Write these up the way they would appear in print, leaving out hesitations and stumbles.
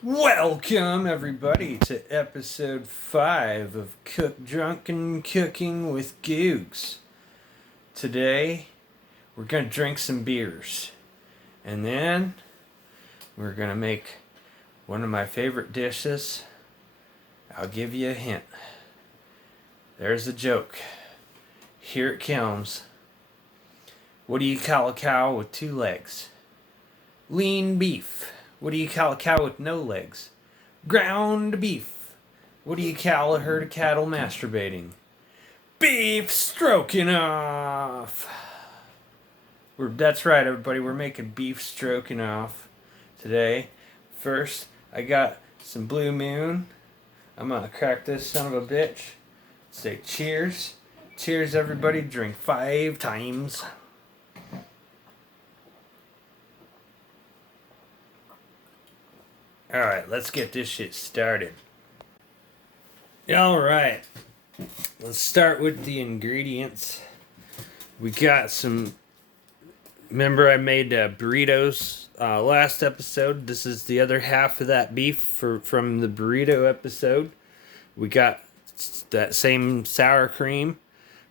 Welcome, everybody, to episode 5 of Drunken Cooking with Googz. Today, we're going to drink some beers. And then, we're going to make one of my favorite dishes. I'll give you a hint. There's a joke. Here it comes. What do you call a cow with 2 legs? Lean beef. What do you call a cow with no legs? Ground beef. What do you call a herd of cattle masturbating? Beef-Strokinauff. That's right, everybody. We're making Beef-Strokinauff today. First, I got some Blue Moon. I'm gonna crack this son of a bitch. Say cheers. Cheers, everybody. Drink 5 times. Alright, let's get this shit started. Alright, let's start with the ingredients. We got some... Remember I made burritos last episode? This is the other half of that beef from the burrito episode. We got that same sour cream.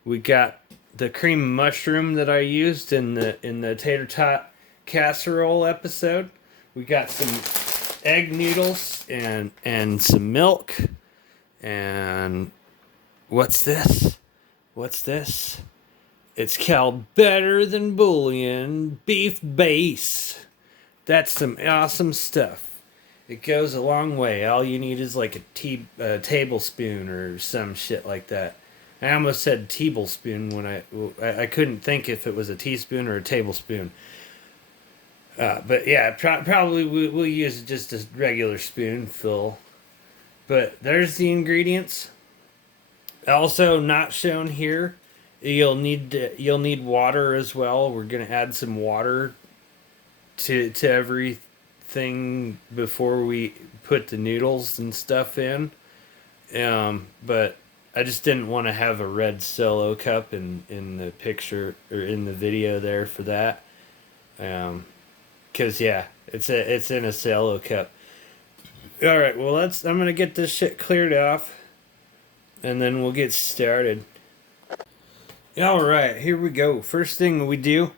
We got the cream mushroom that I used in the tater tot casserole episode. We got some egg noodles and some milk. And what's this? It's called Better Than Bouillon Beef Base. That's some awesome stuff. It goes a long way. All you need is like a tablespoon or some shit like that. I almost said tablespoon when I couldn't think if it was a teaspoon or a tablespoon. But yeah, probably we'll use just a regular spoonful. But there's the ingredients. Also not shown here, you'll need water as well. We're gonna add some water to everything before we put the noodles and stuff in. But I just didn't want to have a red Solo cup in the picture or in the video there for that. Cause yeah, it's in a Solo cup. All right, well I'm gonna get this shit cleared off, and then we'll get started. All right, here we go. First thing we do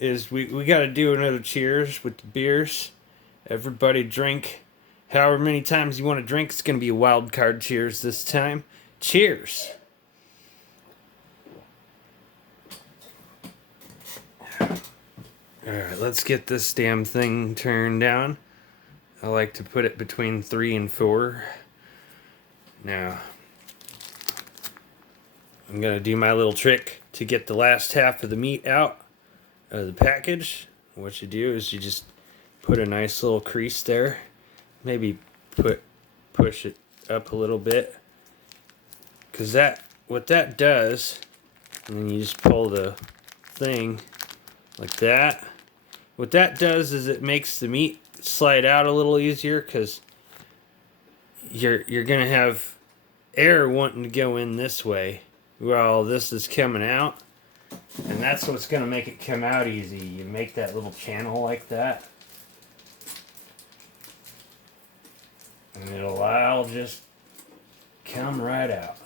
is we gotta do another cheers with the beers. Everybody drink however many times you want to drink. It's gonna be a wild card cheers this time. Cheers. Alright, let's get this damn thing turned down. I like to put it between 3 and 4. Now, I'm going to do my little trick to get the last half of the meat out of the package. What you do is you just put a nice little crease there. Maybe push it up a little bit. Because what that does, and then you just pull the thing like that. What that does is it makes the meat slide out a little easier, because you're gonna have air wanting to go in this way while this is coming out, and that's what's gonna make it come out easy. You make that little channel like that, and it'll all just come right out.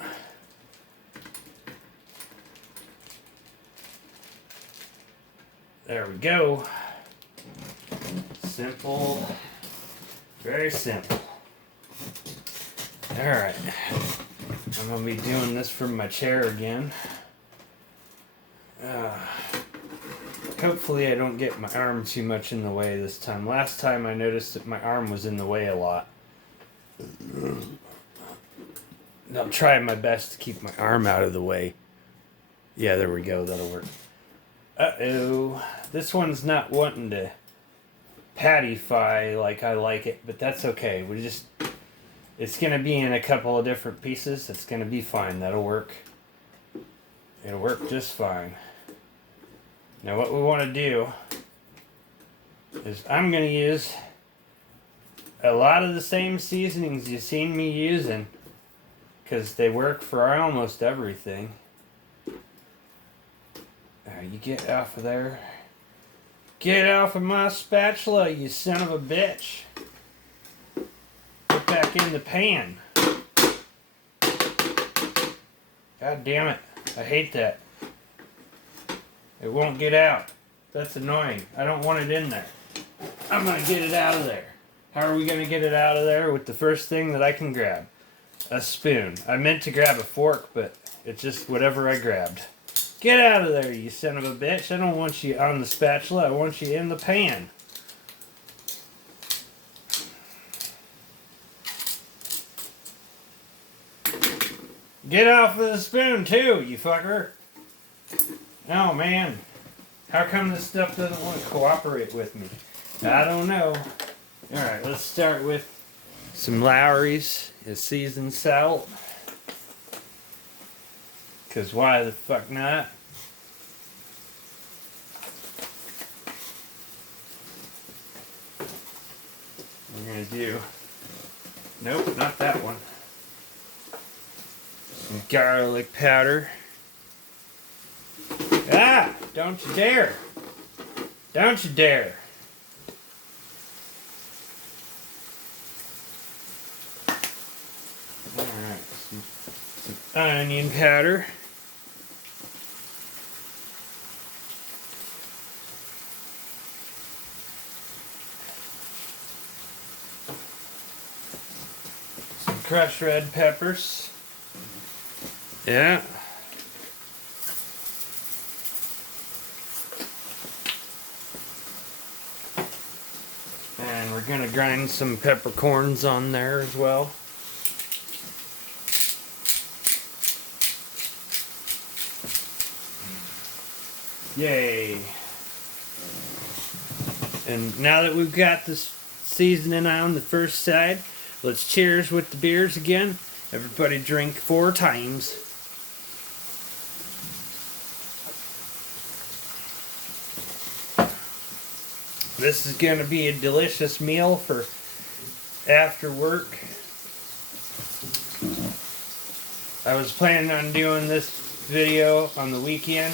There we go. Simple. Very simple. Alright. I'm going to be doing this from my chair again. Hopefully I don't get my arm too much in the way this time. Last time I noticed that my arm was in the way a lot. I'm trying my best to keep my arm out of the way. Yeah, there we go. That'll work. Uh-oh. This one's not wanting to patty-fy like I like it, but that's okay. It's going to be in a couple of different pieces. It's going to be fine. That'll work. It'll work just fine. Now what we want to do is I'm going to use a lot of the same seasonings you've seen me using, because they work for almost everything. You get off of there. Get off of my spatula, you son of a bitch. stuck in the pan. God damn it. I hate that. It won't get out. That's annoying. I don't want it in there. I'm going to get it out of there. How are we going to get it out of there? With the first thing that I can grab. A spoon. I meant to grab a fork, but it's just whatever I grabbed. Get out of there, you son of a bitch. I don't want you on the spatula. I want you in the pan. Get off of the spoon, too, you fucker. Oh, man. How come this stuff doesn't want to cooperate with me? I don't know. Alright, let's start with some Lowry's, seasoned salt. Because why the fuck not? We're going to do... Nope, not that one. Some garlic powder. Ah! Don't you dare! Don't you dare! Alright, some onion powder. Some crushed red peppers. Yeah. And we're going to grind some peppercorns on there as well. Yay. And now that we've got this seasoning on the first side, let's cheers with the beers again. Everybody drink 4 times. This is going to be a delicious meal for after work. I was planning on doing this video on the weekend,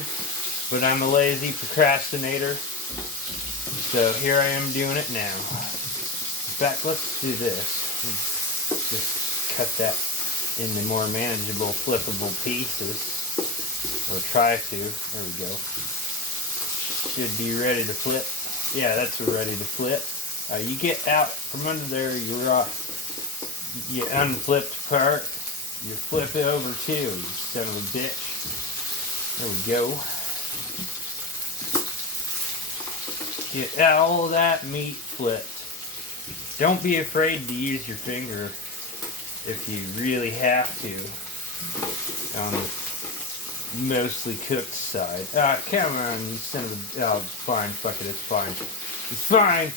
but I'm a lazy procrastinator. So here I am doing it now. In fact, let's do this. Just cut that into more manageable, flippable pieces. Or try to. There we go. Should be ready to flip. Yeah, that's ready to flip. You get out from under there, you unflipped part. You flip it over too, you son of a bitch. There we go. Get all of that meat flipped. Don't be afraid to use your finger if you really have to on the mostly cooked side. Come on, you son of a... Oh, fine, fuck it, it's fine. It's fine.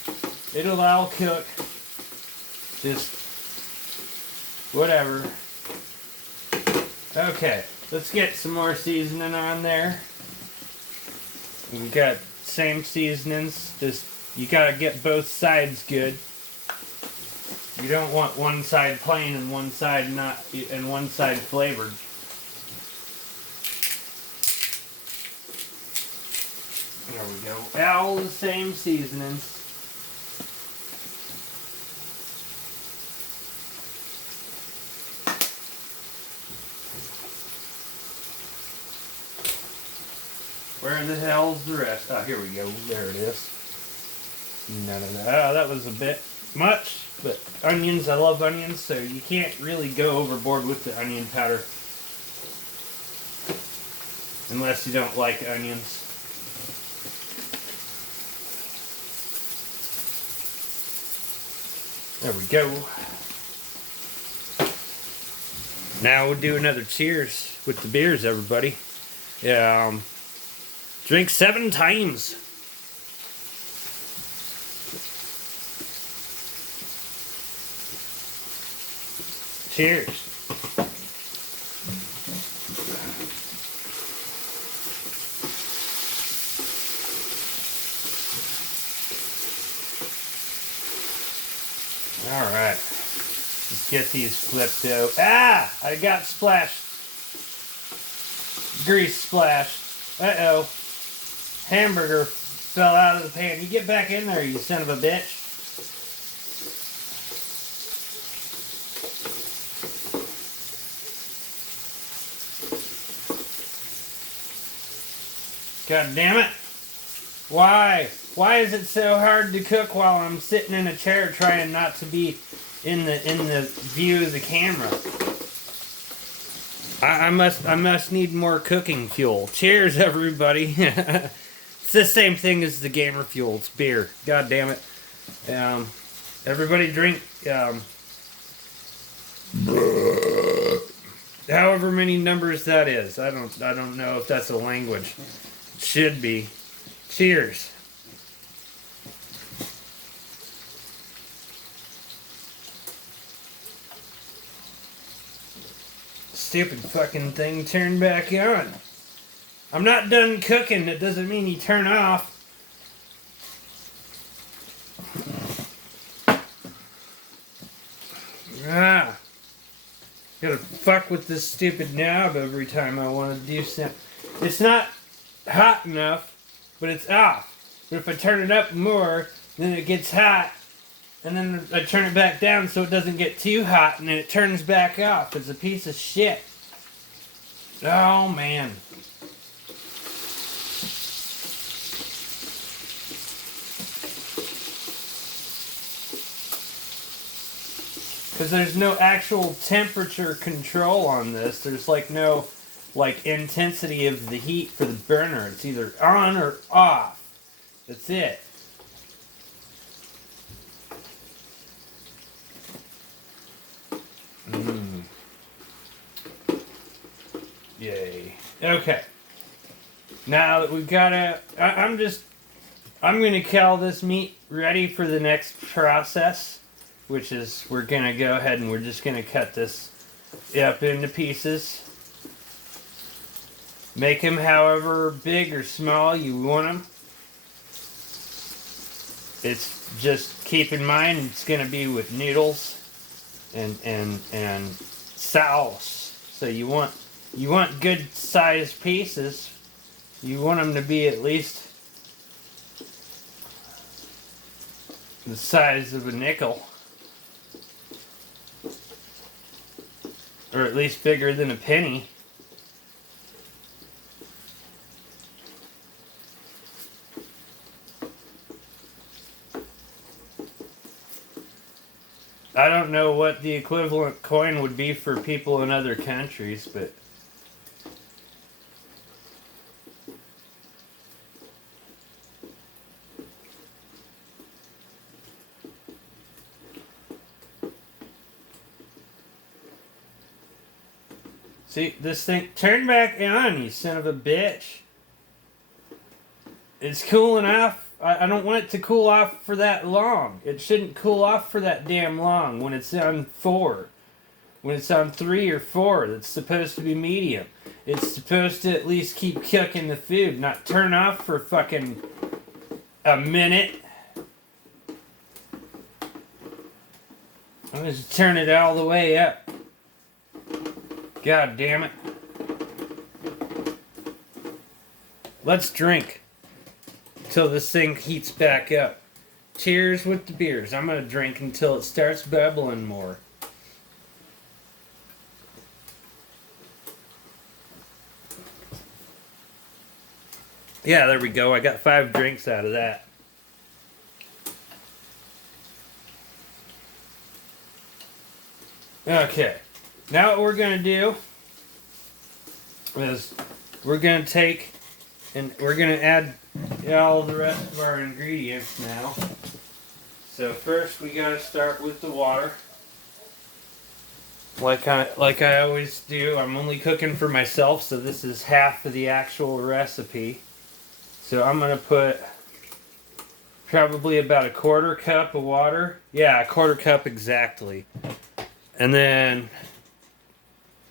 It'll all cook. Just... whatever. Okay, let's get some more seasoning on there. We got same seasonings, just you gotta get both sides good. You don't want one side plain and one side not, and one side flavored. There we go. All the same seasonings. Where the hell's the rest? Oh, here we go. There it is. None of that. Oh, that was a bit much, but onions, I love onions, so you can't really go overboard with the onion powder. Unless you don't like onions. There we go. Now we'll do another cheers with the beers, everybody. Yeah, drink 7 times. Cheers. All right. Let's get these flipped out. Ah! I got splashed. Grease splashed. Uh-oh. Hamburger fell out of the pan. You get back in there, you son of a bitch. God damn it. Why? Why is it so hard to cook while I'm sitting in a chair trying not to be in the view of the camera? I must need more cooking fuel. Cheers, everybody. It's the same thing as the gamer fuel. It's beer. God damn it. Everybody drink however many numbers that is. I don't know if that's a language. It should be. Cheers. Stupid fucking thing turned back on. I'm not done cooking. That doesn't mean you turn off. Gotta fuck with this stupid knob every time I want to do something. It's not hot enough, but it's off. But if I turn it up more, then it gets hot. And then I turn it back down so it doesn't get too hot, and then it turns back off. It's a piece of shit. Oh, man. Because there's no actual temperature control on this. There's like no intensity of the heat for the burner. It's either on or off. That's it. Yay. Okay. Now that we've got I'm going to call this meat ready for the next process, which is we're going to go ahead and we're just going to cut this up into pieces. Make them however big or small you want them. It's just keep in mind it's going to be with noodles and sauce. So you want good sized pieces. You want them to be at least the size of a nickel. Or at least bigger than a penny. I don't know what the equivalent coin would be for people in other countries, but see, this thing, turn back on, you son of a bitch. It's cooling off. I don't want it to cool off for that long. It shouldn't cool off for that damn long when it's on 4. When it's on 3 or 4, that's supposed to be medium. It's supposed to at least keep cooking the food, not turn off for fucking a minute. I'm going to turn it all the way up. God damn it. Let's drink till this thing heats back up. Cheers with the beers. I'm going to drink until it starts bubbling more. Yeah, there we go. I got 5 drinks out of that. Okay. Now what we're going to do is we're going to take and we're going to add all the rest of our ingredients now. So first we got to start with the water. Like I always do, I'm only cooking for myself, so this is half of the actual recipe. So I'm going to put probably about a 1/4 cup of water. Yeah, a 1/4 cup exactly. And then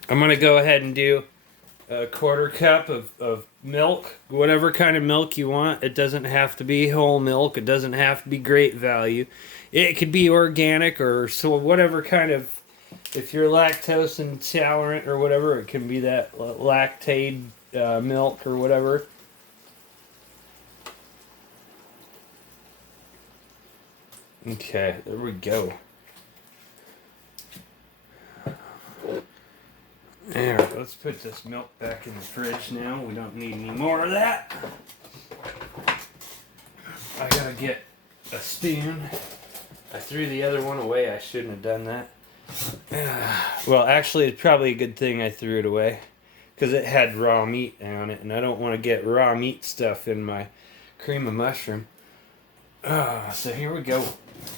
I'm going to go ahead and do a 1/4 cup of milk, whatever kind of milk you want. It doesn't have to be whole milk. It doesn't have to be great value. It could be organic or so whatever kind of, if you're lactose intolerant or whatever, it can be that lactate milk or whatever. Okay, there we go. There let's put this milk back in the fridge now. We don't need any more of that. I gotta get a spoon. I threw the other one away. I shouldn't have done that. Well, actually, it's probably a good thing I threw it away because it had raw meat on it, and I don't want to get raw meat stuff in my cream of mushroom. So here we go.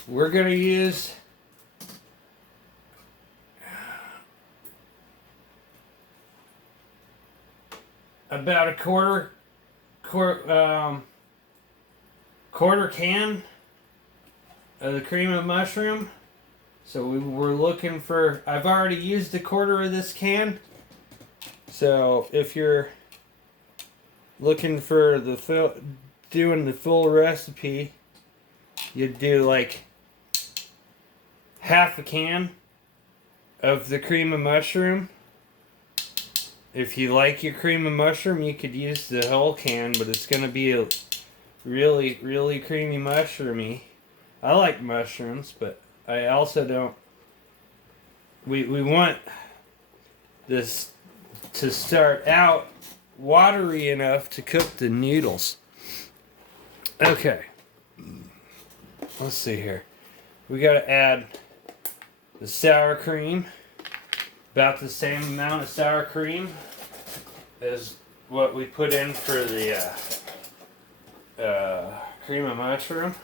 We're gonna use about a quarter can of the cream of mushroom. So we were looking for, I've already used a quarter of this can. So if you're looking for doing the full recipe, you'd do like half a can of the cream of mushroom. If you like your cream of mushroom, you could use the whole can, but it's going to be a really, really creamy mushroomy. I like mushrooms, but I also don't. We want this to start out watery enough to cook the noodles. Okay. Let's see here. We got to add the sour cream. About the same amount of sour cream as what we put in for the cream of mushroom.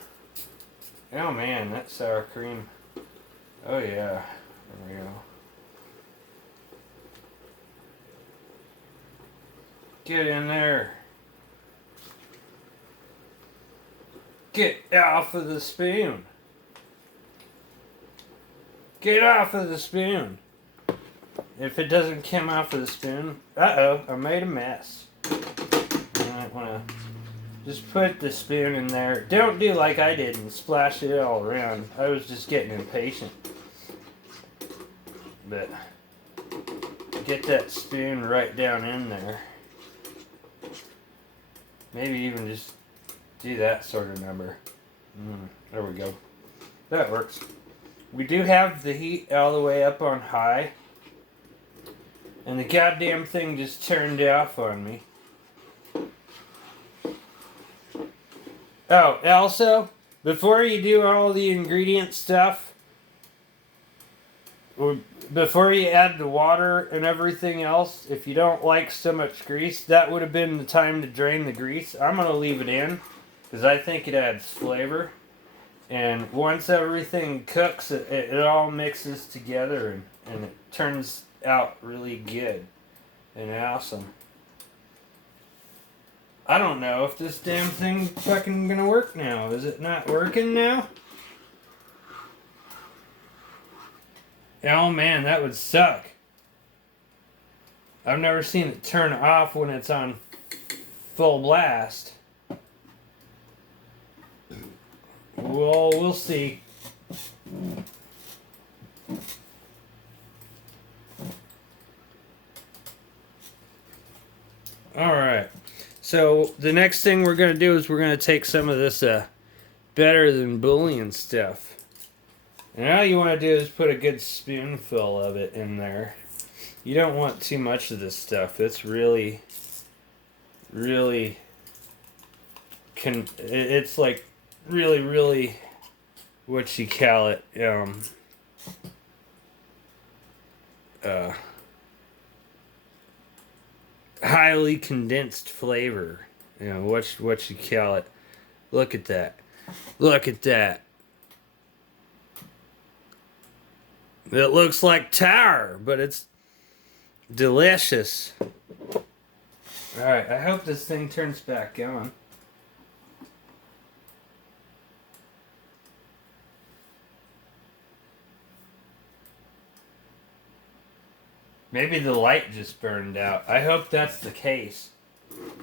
Oh man, that sour cream. Oh yeah. There we go. Get in there. Get off of the spoon. Get off of the spoon. If it doesn't come off of the spoon, uh-oh, I made a mess. I might want to just put the spoon in there. Don't do like I did and splash it all around. I was just getting impatient. But get that spoon right down in there. Maybe even just do that sort of number. There we go. That works. We do have the heat all the way up on high. And the goddamn thing just turned off on me. Oh, also, before you do all the ingredient stuff, or before you add the water and everything else, if you don't like so much grease, that would have been the time to drain the grease. I'm going to leave it in, because I think it adds flavor. And once everything cooks, it all mixes together, and it turns out really good and awesome. I don't know if this damn thing fucking gonna work now. Is it not working now? Oh man, that would suck. I've never seen it turn off when it's on full blast. Well, we'll see. Alright, so the next thing we're going to do is we're going to take some of this better than bouillon stuff. And all you want to do is put a good spoonful of it in there. You don't want too much of this stuff. It's really, really, it's like really, really, what you call it, highly condensed flavor. You know, what you call it. Look at that. Look at that. It looks like tar, but it's delicious. Alright, I hope this thing turns back on. Maybe the light just burned out. I hope that's the case.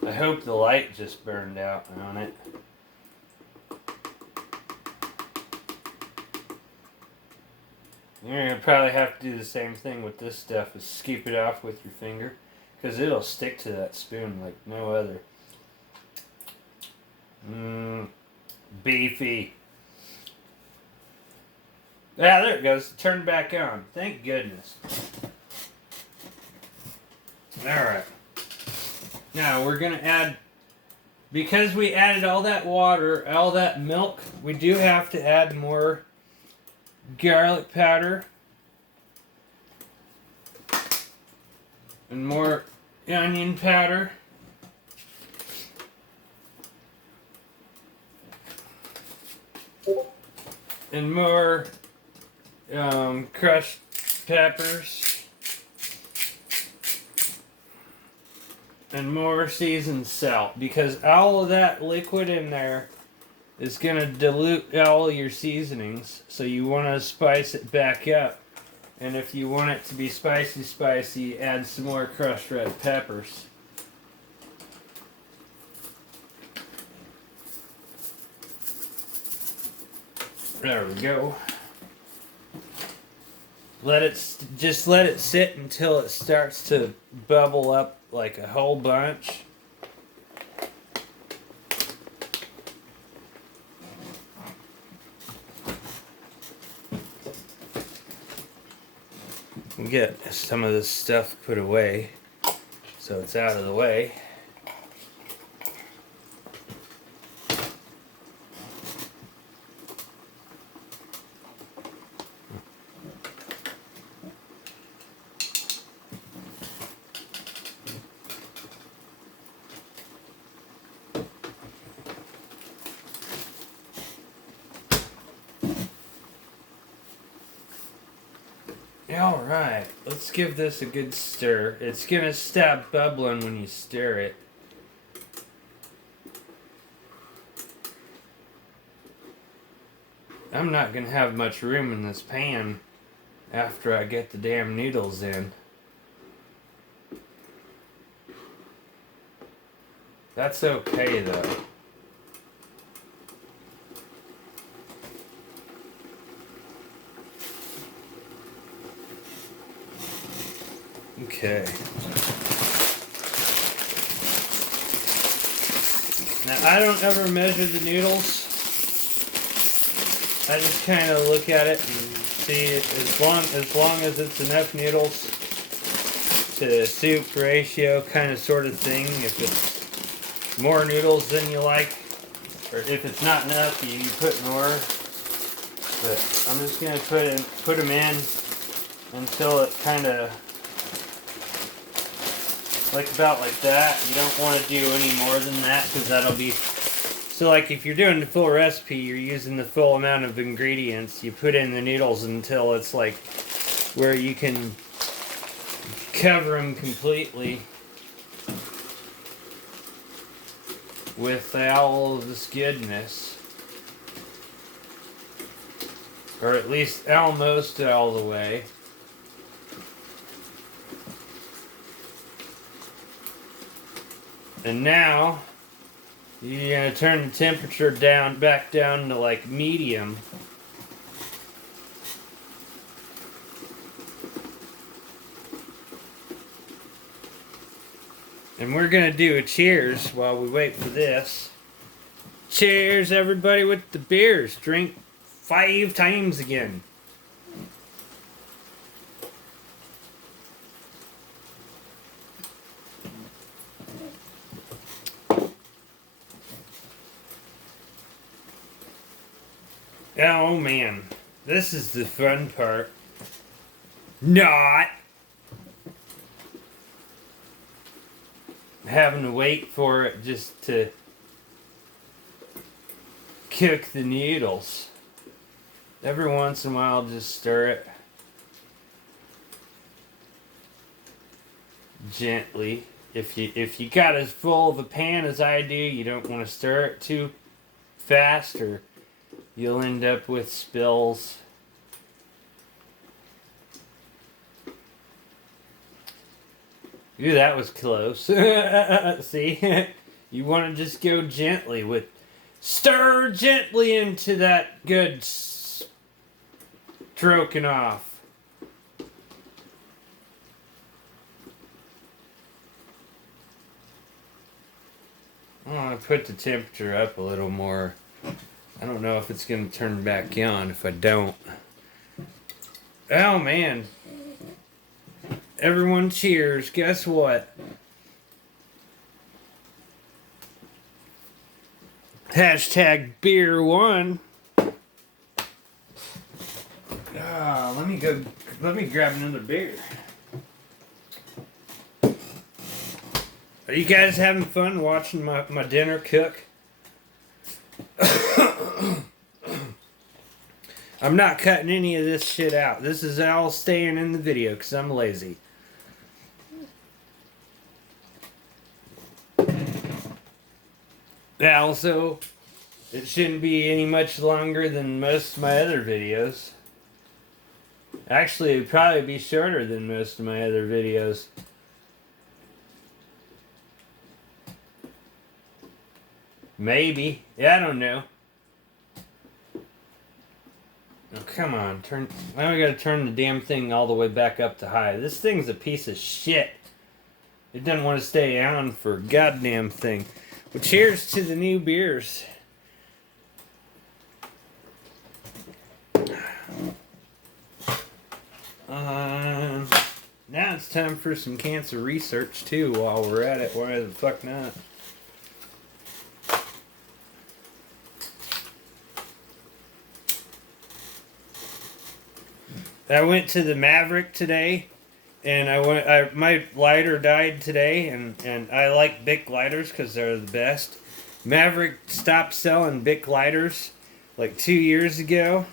I hope the light just burned out on it. You're going to probably have to do the same thing with this stuff, is scoop it off with your finger. Because it'll stick to that spoon like no other. Beefy. Yeah, there it goes. Turned back on. Thank goodness. Alright. Now we're going to add, because we added all that water, all that milk, we do have to add more garlic powder. And more onion powder. And more crushed peppers. And more seasoned salt. Because all of that liquid in there is going to dilute all your seasonings. So you want to spice it back up. And if you want it to be spicy, add some more crushed red peppers. There we go. Just let it sit until it starts to bubble up like a whole bunch. We'll get some of this stuff put away so it's out of the way. Alright, let's give this a good stir. It's gonna stop bubbling when you stir it. I'm not gonna have much room in this pan after I get the damn noodles in. That's okay though. Okay. Now I don't ever measure the noodles. I just kind of look at it and see as long as it's enough noodles to soup ratio kind of sort of thing. If it's more noodles than you like, or if it's not enough, you put more. But I'm just gonna put them in until it kind of about like that. You don't want to do any more than that because that'll be... So like if you're doing the full recipe, you're using the full amount of ingredients. You put in the noodles until it's like where you can cover them completely with all of this goodness. Or at least almost all the way. And now, you're going to turn the temperature back down to like medium. And we're going to do a cheers while we wait for this. Cheers everybody with the beers. Drink 5 times again. Oh man, this is the fun part. Not having to wait for it just to cook the noodles. Every once in a while, just stir it gently. If you got as full of a pan as I do, you don't want to stir it too fast, or you'll end up with spills. Ooh, that was close. See? You want to just go gently with... Stir gently into that good Stroganoff. I want to put the temperature up a little more. I don't know if it's going to turn back on if I don't. Oh, man. Everyone cheers. Guess what? Hashtag beer one. Let me grab another beer. Are you guys having fun watching my dinner cook? I'm not cutting any of this shit out. This is all staying in the video because I'm lazy. Also, it shouldn't be any much longer than most of my other videos. Actually, it'd probably be shorter than most of my other videos. Maybe. Yeah, I don't know. Oh, come on. Now we gotta turn the damn thing all the way back up to high. This thing's a piece of shit. It doesn't want to stay on for a goddamn thing. Well, cheers to the new beers. Now it's time for some cancer research too while we're at it. Why the fuck not? I went to the Maverick today, and my lighter died today, and I like Bic lighters because they're the best. Maverick stopped selling Bic lighters like 2 years ago,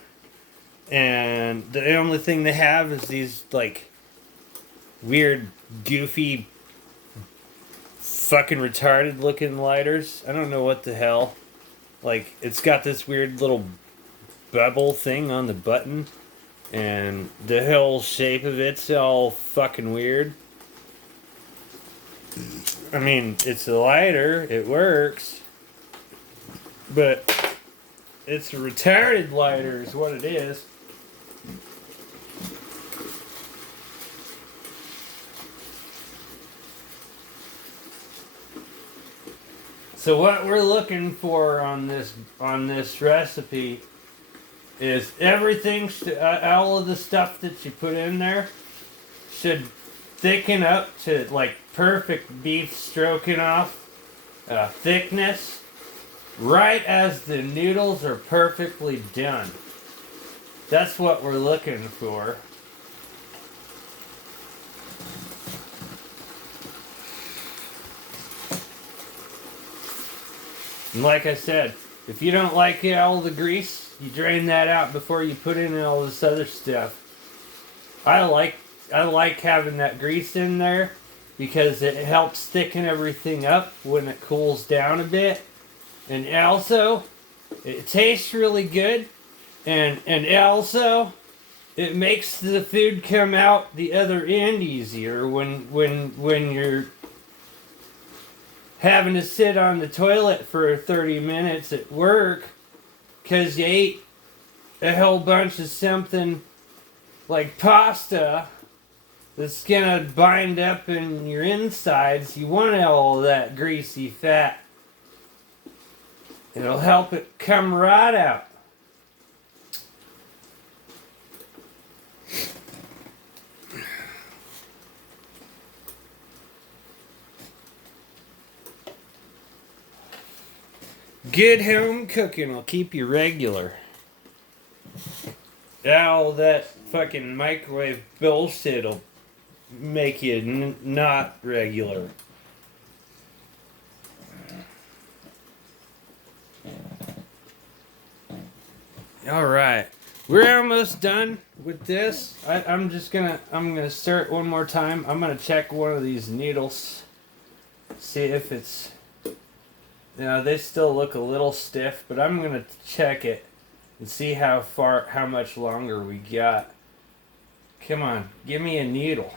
and the only thing they have is these like weird, goofy, fucking retarded looking lighters. I don't know what the hell. Like, it's got this weird little bubble thing on the button, and the whole shape of it's all fucking weird. I mean, it's a lighter, it works, but it's a retarded lighter is what it is. So what we're looking for on this recipe is everything, all of the stuff that you put in there should thicken up to like perfect Beef-Strokinauff thickness right as the noodles are perfectly done. That's what we're looking for. And like I said, if you don't like all the grease, you drain that out before you put in all this other stuff. I like having that grease in there because it helps thicken everything up when it cools down a bit. And also, it tastes really good. And also, it makes the food come out the other end easier when you're having to sit on the toilet for 30 minutes at work because you ate a whole bunch of something like pasta that's gonna bind up in your insides. You want all of that greasy fat. It'll help it come right out. Good home cooking will keep you regular. All that fucking microwave bullshit will make you not regular. Alright, we're almost done with this. I'm gonna stir it one more time. I'm gonna check one of these needles. See if it's... Now they still look a little stiff, but I'm gonna check it and see how much longer we got. Come on, give me a needle.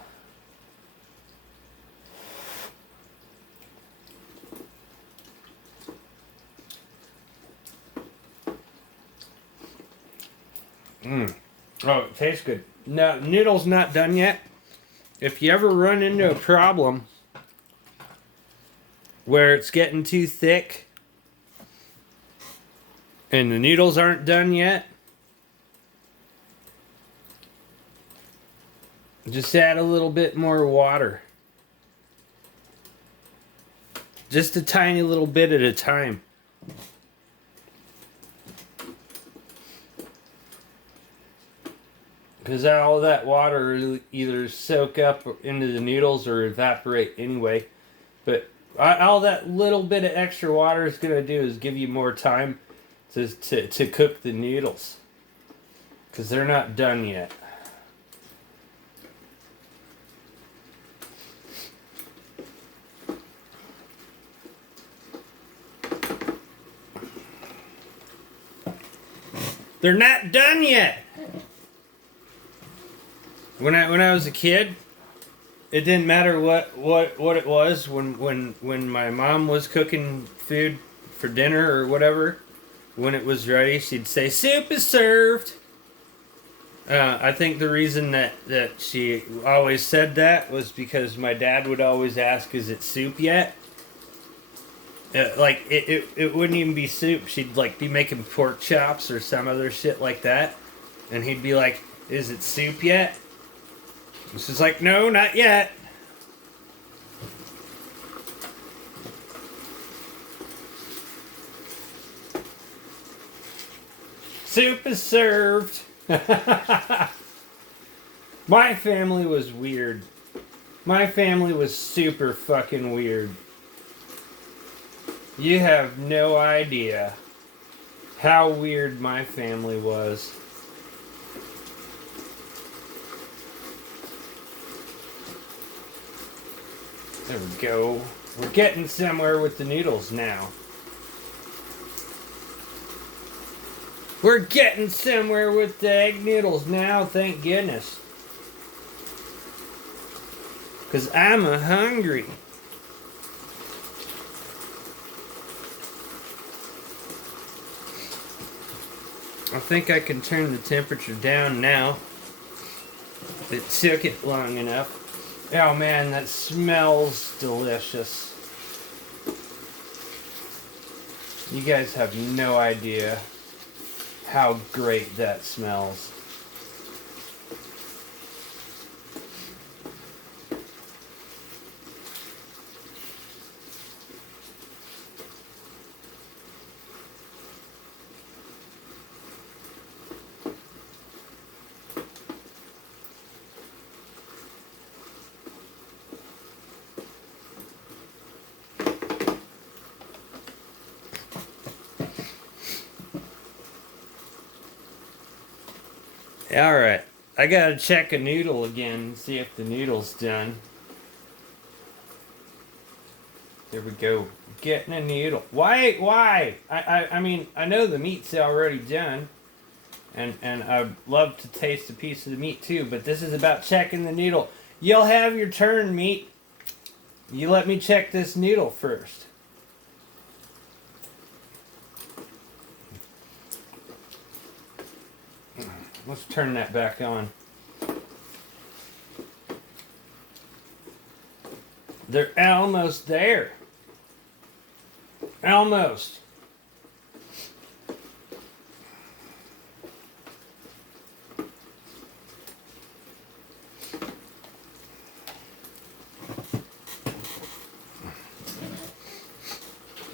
Oh, it tastes good. No, noodle's not done yet. If you ever run into a problem where it's getting too thick and the noodles aren't done yet, Just add a little bit more water. Just a tiny little bit at a time. Because all that water will either soak up into the noodles or evaporate anyway. But all that little bit of extra water is going to do is give you more time to cook the noodles. Because they're not done yet. They're not done yet! When I was a kid, it didn't matter what it was when my mom was cooking food for dinner or whatever. When it was ready, she'd say, "Soup is served." I think the reason that she always said that was because my dad would always ask, "Is it soup yet?" Like it wouldn't even be soup. She'd like be making pork chops or some other shit like that, and he'd be like, "Is it soup yet?" She's like, "No, not yet." Soup is served. My family was weird. My family was super fucking weird. You have no idea how weird my family was. There we go. We're getting somewhere with the noodles now. We're getting somewhere with the egg noodles now, thank goodness. Because I'm hungry. I think I can turn the temperature down now. It took it long enough. Oh man, that smells delicious. You guys have no idea how great that smells. Alright, I gotta check a noodle again and see if the noodle's done. There we go. Getting a noodle. Why? I mean, I know the meat's already done. And I'd love to taste a piece of the meat too, but this is about checking the noodle. You'll have your turn, meat. You let me check this noodle first. Let's turn that back on. They're almost there. Almost.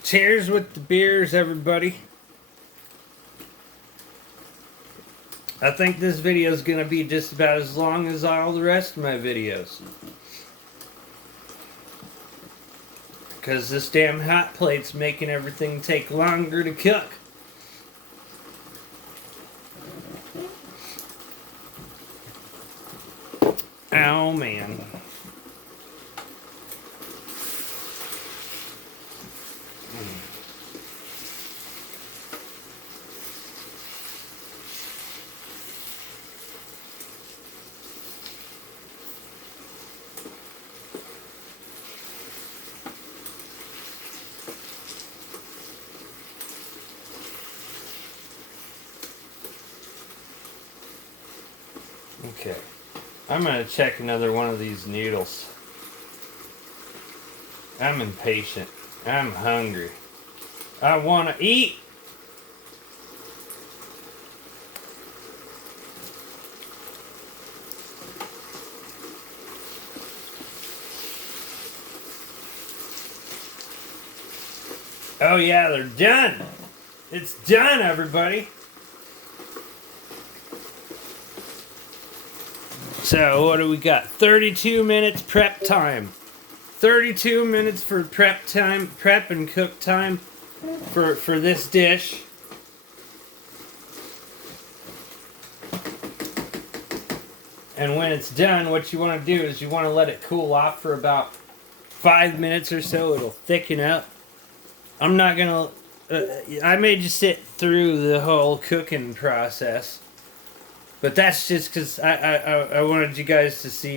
Cheers with the beers, everybody. I think this video is going to be just about as long as all the rest of my videos. Because this damn hot plate's making everything take longer to cook. Oh, man. Okay, I'm going to check another one of these noodles. I'm impatient. I'm hungry. I want to eat. Oh yeah, they're done. It's done, everybody. So what do we got? 32 minutes prep time. 32 minutes for prep time, prep and cook time for this dish. And when it's done, what you want to do is you want to let it cool off for about 5 minutes or so. It'll thicken up. I'm not gonna. I made you sit through the whole cooking process, but that's just because I wanted you guys to see